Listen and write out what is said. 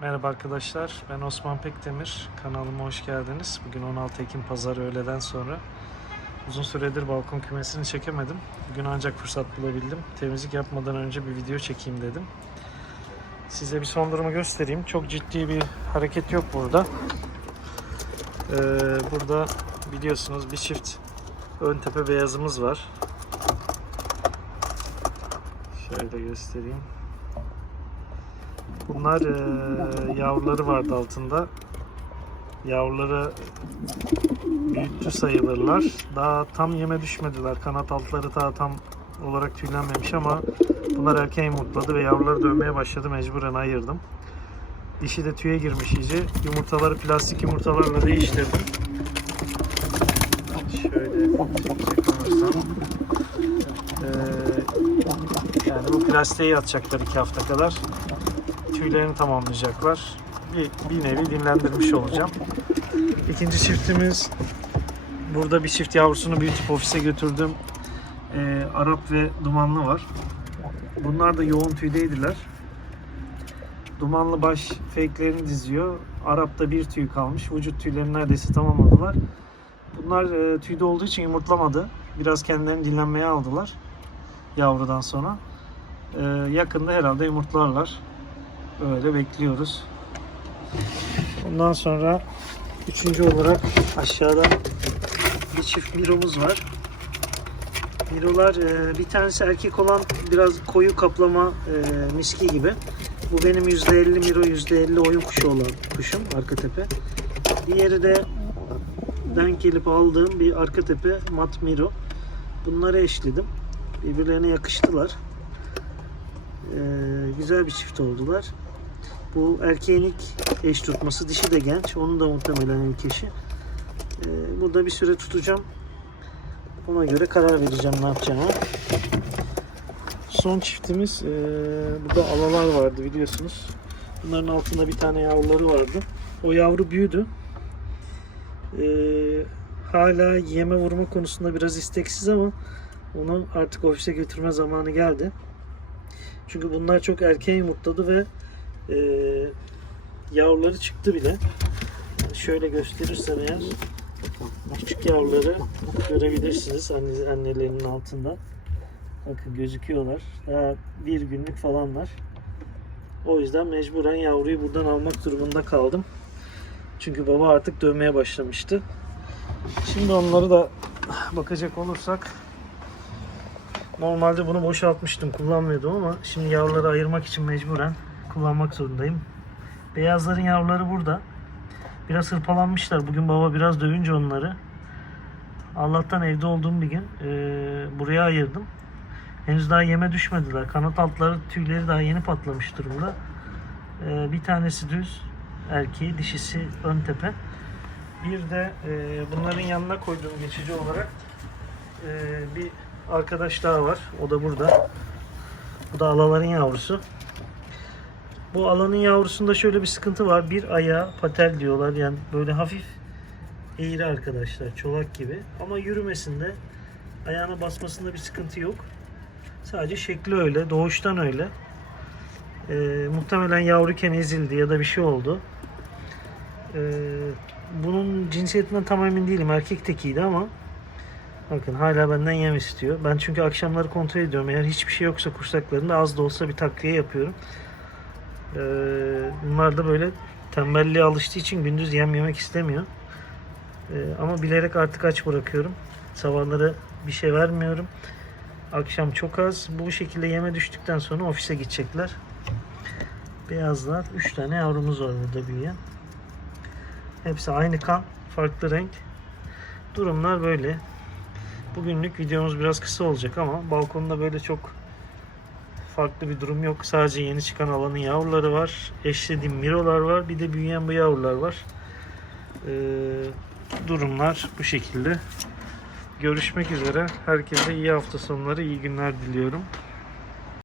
Merhaba arkadaşlar, ben Osman Pekdemir. Kanalıma hoş geldiniz. Bugün 16 Ekim Pazarı öğleden sonra. Uzun süredir balkon kümesini çekemedim. Bugün ancak fırsat bulabildim. Temizlik yapmadan önce bir video çekeyim dedim. Size bir son durumu göstereyim. Çok ciddi bir hareket yok burada. Ee, burada biliyorsunuz bir çift ön tepe beyazımız var. Şöyle göstereyim. Bunlar eee, yavruları vardı altında. Yavruları büyüttü sayılırlar. Daha tam yeme düşmediler. Kanat altları daha tam olarak tüylenmemiş ama bunlar erken yumurtladı ve yavruları dövmeye başladı. Mecburen ayırdım. Dişi de tüye girmiş iyice. Yumurtaları plastik yumurtalarla değiştirdim. Şöyle. Eee, yani bu plastiğe yatacaklar iki hafta kadar tüylerini tamamlayacaklar. Bir, bir nevi dinlendirmiş olacağım. İkinci çiftimiz burada bir çift yavrusunu büyütüp ofise götürdüm. Ee, Arap ve dumanlı var. Bunlar da yoğun tüydeydiler. Dumanlı baş fake'lerini diziyor. Arap'ta bir tüy kalmış. Vücut tüylerini neredeyse tamamladılar. Bunlar e, tüyde olduğu için yumurtlamadı. Biraz kendilerini dinlenmeye aldılar yavrudan sonra. Ee, yakında herhalde yumurtlarlar. Öyle bekliyoruz. Ondan sonra üçüncü olarak aşağıda bir çift miromuz var. Mirolar e, bir tanesi erkek olan biraz koyu kaplama e, miski gibi. Bu benim %50 miro %50 oyun kuşu olan kuşum arka tepe. Diğeri de denk gelip aldığım bir arka tepe mat miro. Bunları eşledim. Birbirlerine yakıştılar. Ee, güzel bir çift oldular. Bu erkeğin ilk eş tutması. Dişi de genç. Onun da muhtemelen ilk eşi. Ee, burada bir süre tutacağım. Ona göre karar vereceğim ne yapacağımı. Son çiftimiz ee, burada alalar vardı biliyorsunuz. Bunların altında bir tane yavruları vardı. O yavru büyüdü. Ee, hala yeme vurma konusunda biraz isteksiz ama onu artık ofise götürme zamanı geldi. Çünkü bunlar çok erken yumurtladı ve e, yavruları çıktı bile. Şöyle gösterirsem eğer küçük yavruları görebilirsiniz anne, annelerinin altında. Bakın gözüküyorlar. Daha bir günlük falanlar. O yüzden mecburen yavruyu buradan almak durumunda kaldım. Çünkü baba artık dövmeye başlamıştı. Şimdi onları da bakacak olursak Normalde bunu boşaltmıştım, kullanmıyordum ama şimdi yavruları ayırmak için mecburen kullanmak zorundayım. Beyazların yavruları burada. Biraz hırpalanmışlar. Bugün baba biraz dövünce onları. Allah'tan evde olduğum bir gün e, buraya ayırdım. Henüz daha yeme düşmediler. Kanat altları tüyleri daha yeni patlamış durumda. E, bir tanesi düz erkeği, dişisi ön tepe. Bir de e, bunların yanına koyduğum geçici olarak e, bir arkadaş daha var. O da burada. Bu da alaların yavrusu. Bu alanın yavrusunda şöyle bir sıkıntı var. Bir ayağı patel diyorlar. Yani böyle hafif eğri arkadaşlar. Çolak gibi. Ama yürümesinde ayağına basmasında bir sıkıntı yok. Sadece şekli öyle. Doğuştan öyle. Ee, muhtemelen yavruken ezildi ya da bir şey oldu. Ee, bunun cinsiyetinden tam emin değilim. Erkek tekiydi ama Bakın hala benden yem istiyor. Ben çünkü akşamları kontrol ediyorum. Eğer hiçbir şey yoksa kursaklarında az da olsa bir takviye yapıyorum. Ee, bunlar da böyle tembelliğe alıştığı için gündüz yem yemek istemiyor. Ee, ama bilerek artık aç bırakıyorum. Sabahları bir şey vermiyorum. Akşam çok az. Bu şekilde yeme düştükten sonra ofise gidecekler. Beyazlar. 3 tane yavrumuz var burada büyüyen. Hepsi aynı kan. Farklı renk. Durumlar böyle. Bugünlük videomuz biraz kısa olacak ama balkonda böyle çok farklı bir durum yok. Sadece yeni çıkan alanın yavruları var. Eşlediğim mirolar var. Bir de büyüyen bu yavrular var. Ee, durumlar bu şekilde. Görüşmek üzere. Herkese iyi hafta sonları, iyi günler diliyorum.